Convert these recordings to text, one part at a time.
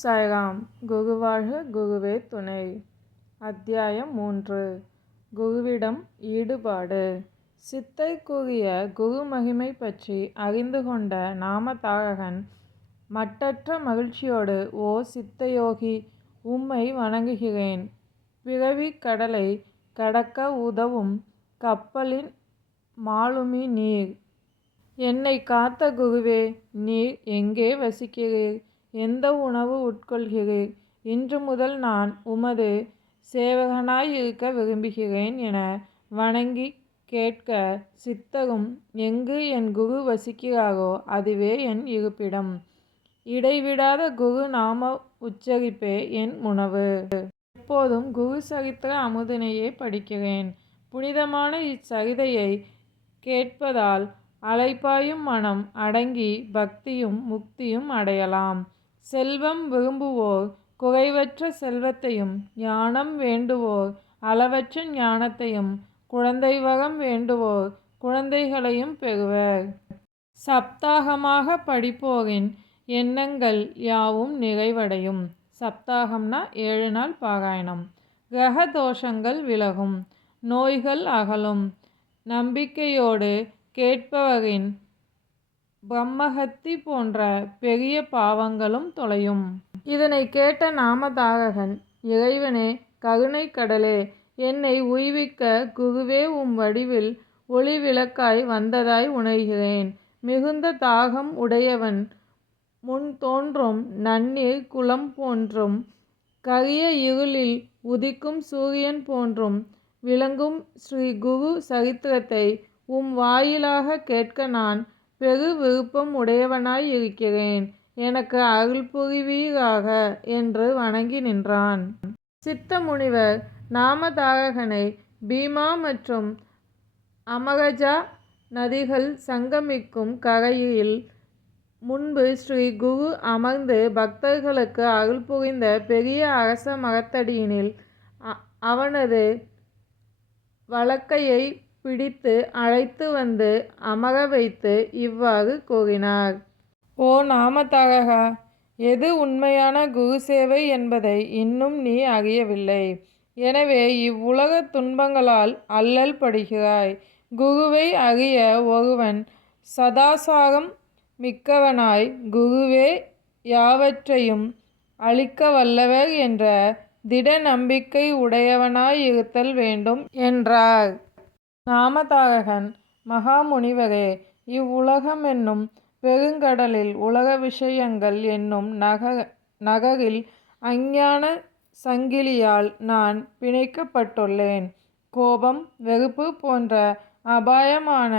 சாய்ராம் குருவாழ்க குருவே துணை. அத்தியாயம் மூன்று. குருவிடம் ஈடுபாடு. சித்தை கூறிய குரு மகிமை பற்றி அறிந்து கொண்ட நாமதாரகன் மட்டற்ற மகிழ்ச்சியோடு ஓ சித்தயோகி உம்மை வணங்குகிறேன். பிறவி கடலை கடக்க உதவும் கப்பலின் மாலுமி நீர். என்னை காத்த குருவே நீர் எங்கே வசிக்கிறீர்? எந்த உணவு உட்கொள்கிறீர் இன்று முதல் நான் உமது சேவகனாய் இருக்க விரும்புகிறேன் என வணங்கி கேட்க சித்தரும் எங்கு என் குரு வசிக்கிறாரோ அதுவே என் இருப்பிடம். இடைவிடாத குரு நாம உச்சரிப்பே என் உணவு. எப்போதும் குரு சரித்திர அமுதினையே படிக்கிறேன். புனிதமான இச்சரிதையை கேட்பதால் அலைப்பாயும் மனம் அடங்கி பக்தியும் முக்தியும் அடையலாம். செல்வம் விரும்புவோர் குறைவற்ற செல்வத்தையும் ஞானம் வேண்டுவோர் அளவற்ற ஞானத்தையும் குழந்தை வரம் வேண்டுவோர் குழந்தைகளையும் பெறுவர். சப்தாகமாக படிப்போரின் எண்ணங்கள் யாவும் நிறைவடையும். சப்தாகம்னா ஏழு நாள் பாராயணம். கிரக தோஷங்கள் விலகும். நோய்கள் அகலும். நம்பிக்கையோடு கேட்பவரின் பிரம்மஹத்தி போன்ற பெரிய பாவங்களும் தொலையும். இதனை கேட்ட நாமதாரகன் இறைவனே கருணை கடலே என்னை உய்விக்க குருவே உம் வடிவில் ஒளி விளக்காய் வந்ததாய் உணர்கிறேன். மிகுந்த தாகம் உடையவன் முன் தோன்றும் நன்னீர் குளம் போன்றும் கரிய இருளில் உதிக்கும் சூரியன் போன்றும் விளங்கும் ஸ்ரீ குரு சரித்திரத்தை உம் வாயிலாக கேட்க நான் பெரு விருப்பம் உடையவனாய் இருக்கிறேன். எனக்கு அருள் புரிவீராக என்று வணங்கி நின்றான். சித்த முனிவர் நாமதாரகனை பீமா மற்றும் அமரஜா நதிகள் சங்கமிக்கும் கரையில் முன்பு ஸ்ரீ குரு அமர்ந்து பக்தர்களுக்கு அருள் புரிந்த பெரிய அரச மரத்தடியினில் அவனது வழக்கையை பிடித்து அழைத்து வந்து அமர வைத்து இவ்வாறு கூறினார். ஓ நாமதாரகா எது உண்மையான குரு சேவை என்பதை இன்னும் நீ அறியவில்லை. எனவே இவ்வுலக துன்பங்களால் அல்லல் படுகிறாய். குருவை அறிய ஒருவன் சதாசாரம் மிக்கவனாய் குருவே யாவற்றையும் அளிக்க வல்லவர் என்ற திட நம்பிக்கை உடையவனாய் இருத்தல் வேண்டும் என்றார். நாமதாரகன் மகாமுனிவரே இவ்வுலகம் என்னும் பெருங்கடலில் உலக விஷயங்கள் என்னும் நக நகரில் அஞ்ஞான சங்கிலியால் நான் பிணைக்கப்பட்டுள்ளேன். கோபம் வெறுப்பு போன்ற அபாயமான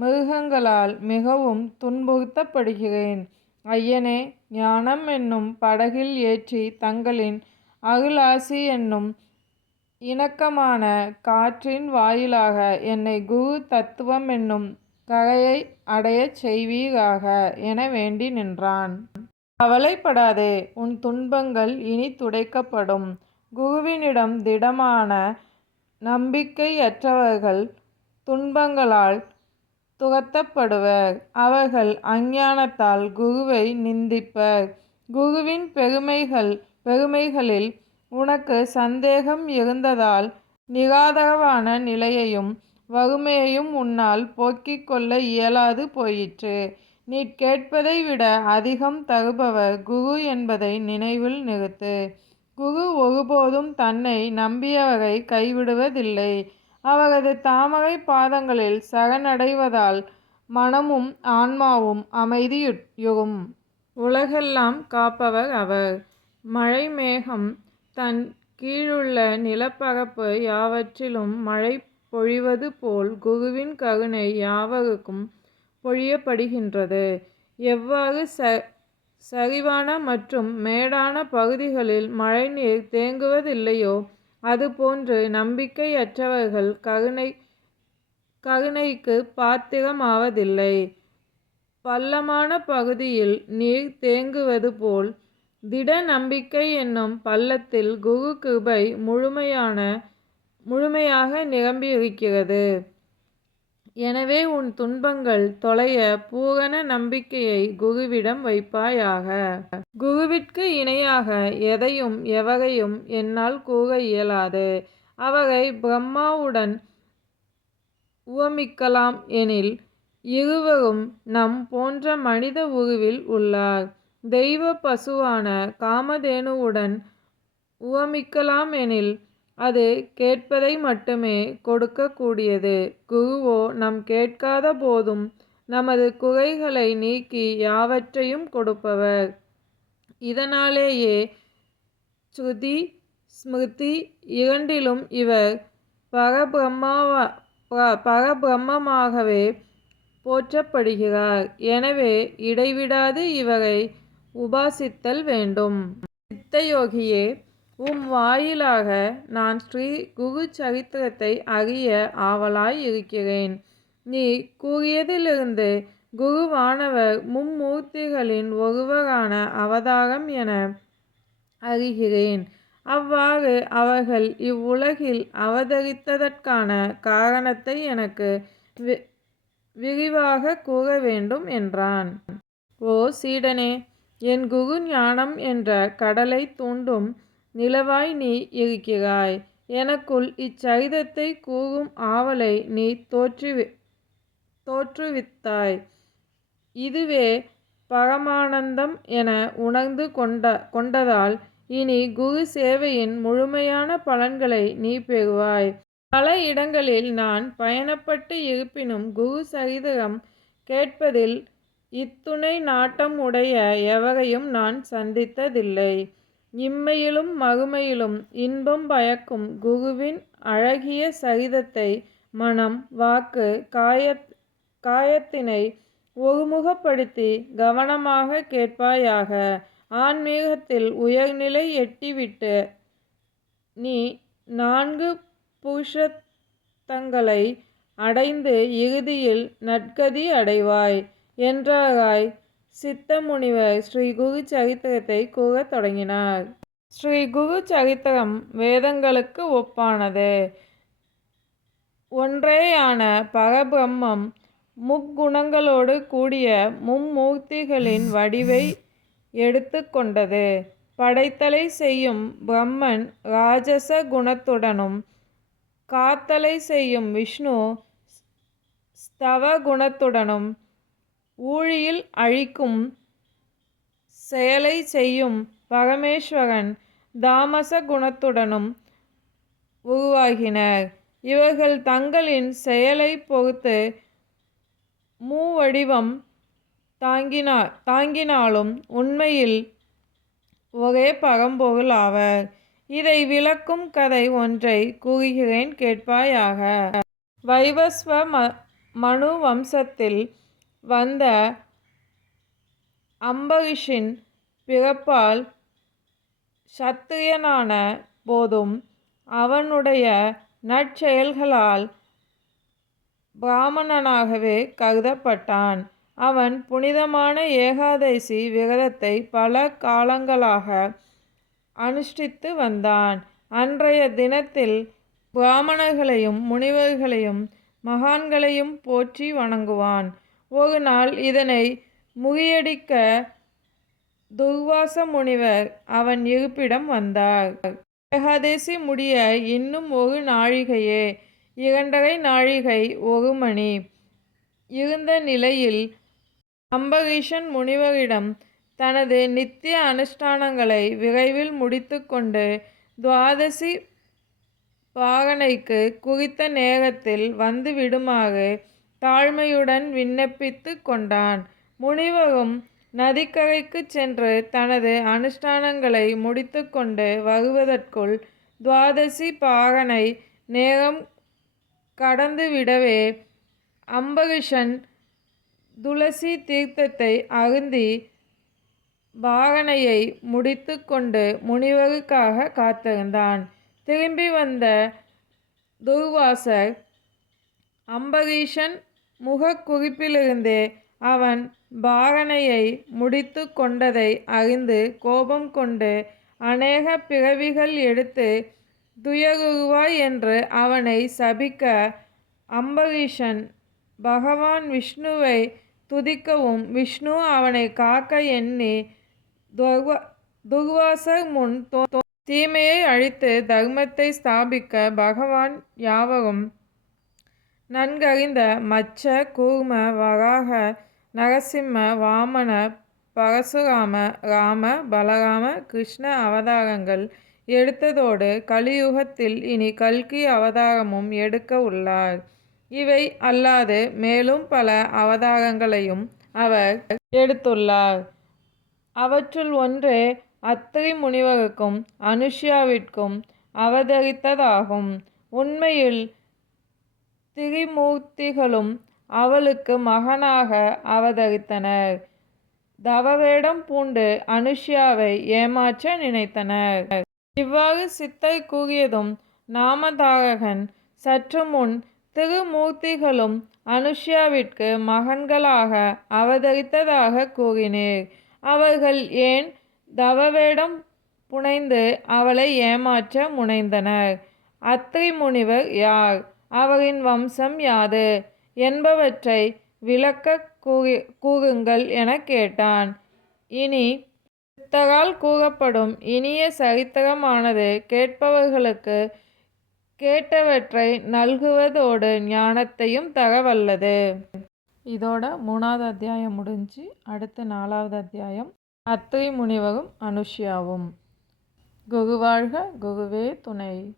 மிருகங்களால் மிகவும் துன்புறுத்தப்படுகிறேன். ஐயனே ஞானம் என்னும் படகில் ஏற்றி தங்களின் அருளாசி என்னும் இணக்கமான காற்றின் வாயிலாக என்னை குரு தத்துவம் என்னும் கரையை அடையச் செய்வீராக என வேண்டி நின்றான். கவலைப்படாதே உன் துன்பங்கள் இனி துடைக்கப்படும். குருவினிடம் திடமான நம்பிக்கையற்றவர்கள் துன்பங்களால் துரத்தப்படுவர். அவர்கள் அஞ்ஞானத்தால் குருவை நிந்திப்பர். குருவின் பெருமைகள் பெருமைகளில் உனக்கு சந்தேகம் இருந்ததால் நிராதரவான நிலையையும் வறுமையையும் உன்னால் போக்கிக் கொள்ள இயலாது போயிற்று. நீ கேட்பதை விட அதிகம் தருபவர் குரு என்பதை நினைவில் நிறுத்து. குரு ஒருபோதும் தன்னை நம்பியவரை கைவிடுவதில்லை. அவரது தாமரை பாதங்களில் சரணடைவதால் மனமும் ஆன்மாவும் அமைதியுறும் உலகெல்லாம் காப்பவர் அவர். மழை மேகம் தன் கீழுள்ள நிலப்பரப்பு யாவற்றிலும் மழை பொழிவது போல் குருவின் கருணை யாவருக்கும் பொழியப்படுகின்றது. எவ்வாறு ச சரிவான மற்றும் மேடான பகுதிகளில் மழைநீர் தேங்குவதில்லையோ அதுபோன்று நம்பிக்கையற்றவர்கள் கருணை கருணைக்கு பாத்திரமாவதில்லை. பள்ளமான பகுதியில் நீர் தேங்குவது போல் திட நம்பிக்கை என்னும் பள்ளத்தில் குரு கிருபை முழுமையான முழுமையாக நிரம்பியிருக்கிறது. எனவே உன் துன்பங்கள் தொலைய பூரண நம்பிக்கையை குருவிடம் வைப்பாயாக. குருவிற்கு இணையாக எதையும் எவரையும் என்னால் கூற இயலாது. அவரை பிரம்மாவுடன் உவமிக்கலாம் எனில் இருவரும் நம் போன்ற மனித உருவில் உள்ளார். தெய்வ பசுவான காமதேனுவுடன் உவமிக்கலாம் எனில் அது கேட்பதை மட்டுமே கொடுக்கக்கூடியது. குருவோ நம் கேட்காத போதும் நமது குறைகளை நீக்கி யாவற்றையும் கொடுப்பவர். இதனாலேயே ஸ்ருதி ஸ்மிருதி இரண்டிலும் இவர் பரபிரம்மாவா ப- பரபிரம்மமாகவே போற்றப்படுகிறார். எனவே இடைவிடாது இவரை உபாசித்தல் வேண்டும். சித்தயோகியே உம் வாயிலாக நான் ஸ்ரீ குரு சரித்திரத்தை அறிய ஆவலாய் இருக்கிறேன். நீ கூறியதிலிருந்து குருவானவர் மும்மூர்த்திகளின் ஒருவரான அவதாரம் என அறிகிறேன். அவ்வாறு அவர்கள் இவ்வுலகில் அவதரித்ததற்கான காரணத்தை எனக்கு விரிவாக கூற வேண்டும் என்றான். ஓ சீடனே என் குரு ஞானம் என்ற கடலை தூண்டும் நிலவாய் நீ இருக்கிறாய் எனக்குள் இச்சரிதத்தை கூறும் ஆவலை நீ தோற்றுவி தோற்றுவித்தாய். இதுவே பரமானந்தம் என உணர்ந்து கொண்ட கொண்டதால் இனி குரு சேவையின் முழுமையான பலன்களை நீ பெறுவாய். பல இடங்களில் நான் பயணப்பட்டு இருப்பினும் குரு சரிதகம் கேட்பதில் இத்துணை நாட்டம் உடைய எவரையும் நான் சந்தித்ததில்லை. இம்மையிலும் மறுமையிலும் இன்பம் பயக்கும் குருவின் அழகிய சரிதத்தை மனம் வாக்கு காயத் காயத்தினை ஒருமுகப்படுத்தி கவனமாக கேட்பாயாக. ஆன்மீகத்தில் உயர்நிலை எட்டிவிட்டு நீ நான்கு புருஷத்தங்களை அடைந்து இறுதியில் நற்கதி அடைவாய். என்றாராய் சித்த முனிவர் ஸ்ரீ குரு சரித்திரத்தை கூறத் தொடங்கினார். ஸ்ரீ குரு சரித்திரம் வேதங்களுக்கு ஒப்பானது. ஒன்றேயான பரபிரம்மம் முக்குணங்களோடு கூடிய மும்மூர்த்திகளின் வடிவை எடுத்துக்கொண்டது படைத்தலை செய்யும் பிரம்மன் ராஜச குணத்துடனும் காத்தலை செய்யும் விஷ்ணு ஸ்தவ குணத்துடனும் ஊழியில் அழிக்கும் செயலை செய்யும் பரமேஸ்வரன் தாமச குணத்துடனும் உருவாகினர். இவர்கள் தங்களின் செயலை பொறுத்து மூவடிவம் தாங்கினா தாங்கினாலும் உண்மையில் ஒரே பரம்பொருள் ஆவர். இதை விளக்கும் கதை ஒன்றை கூறுகிறேன் கேட்பாயாக. வைவஸ்வ ம மனு வம்சத்தில் வந்த அம்பரீஷின் பிறப்பால் சத்திரியனான போதும் அவனுடைய நற்செயல்களால் பிராமணனாகவே கருதப்பட்டான். அவன் புனிதமான ஏகாதசி விரதத்தை பல காலங்களாக அனுஷ்டித்து வந்தான். அன்றைய தினத்தில் பிராமணர்களையும் முனிவர்களையும் மகான்களையும் போற்றி வணங்குவான். ஒரு நாள் இதனை முறியடிக்க துர்வாச முனிவர் அவன் இருப்பிடம் வந்தார். ஏகாதசி முடிய இன்னும் ஒரு நாழிகையே. இரண்டரை நாழிகை ஒரு மணி. இருந்த நிலையில் அம்பரீஷன் முனிவரிடம் தனது நித்திய அனுஷ்டானங்களை விரைவில் முடித்துக்கொண்டு துவாதசி பாகனைக்கு குறித்த நேரத்தில் வந்து விடுமாறு தாழ்மையுடன் விண்ணப்பித்து கொண்டான். முனிவரும் நதிக்கரைக்கு சென்று தனது அனுஷ்டானங்களை முடித்துக்கொண்டு வருவதற்குள் துவாதசி பாகனை நேரம் கடந்துவிடவே அம்பரீஷன் துளசி தீர்த்தத்தை அருந்தி பாகனையை முடித்து கொண்டு முனிவருக்காக காத்திருந்தான். திரும்பி வந்த துர்வாசர் அம்பரீஷன் முகக்குறிப்பிலிருந்தே அவன் பாரணையை முடித்து கொண்டதை அறிந்து கோபம் கொண்டு அநேக பிறவிகள் எடுத்து துயருவாய் என்று அவனை சபிக்க அம்பரீஷன் பகவான் விஷ்ணுவை துதிக்கவும் விஷ்ணு அவனை காக்க எண்ணி துர்வா துர்வாசர் முன் தீமையை அழித்து தர்மத்தை ஸ்தாபிக்க பகவான் யாவரும் நன்கறிந்த மச்ச கூர்ம வராக நரசிம்ம வாமன பரசுராம ராம பலராம கிருஷ்ண அவதாரங்கள் எடுத்ததோடு கலியுகத்தில் இனி கல்கி அவதாரமும் எடுக்க உள்ளார். இவை அல்லாது மேலும் பல அவதாரங்களையும் அவர் எடுத்துள்ளார். அவற்றுள் ஒன்றே அத்திரி முனிவருக்கும் அனுஷ்யாவிற்கும் அவதரித்ததாகும். உண்மையில் திரிமூர்த்திகளும் அவளுக்கு மகனாக அவதரித்தனர். தவவேடம் பூண்டு அனுஷ்யாவை ஏமாற்ற நினைத்தனர். இவ்வாறு சித்தர் கூறியதும் நாமதாரகன் சற்று முன் திருமூர்த்திகளும் அனுஷ்யாவிற்கு மகன்களாக அவதரித்ததாக கூறினீர். அவர்கள் ஏன் தவவேடம் புனைந்து அவளை ஏமாற்ற முனைந்தனர்? அத்திரி முனிவர் யார்? அவரின் வம்சம் யாது? என்பவற்றை விளக்கக் கூறி கூறுங்கள் எனக் கேட்டான். இனி சித்தரால் கூறப்படும் இனிய சரித்திரமானது கேட்பவர்களுக்கு கேட்டவற்றை நல்குவதோடு ஞானத்தையும் தரவல்லது. இதோட மூணாவது அத்தியாயம் முடிஞ்சு அடுத்த நாலாவது அத்தியாயம் அத்திரி முனிவரும் அனுஷ்யாவும். குருவாழ்க குருவே துணை.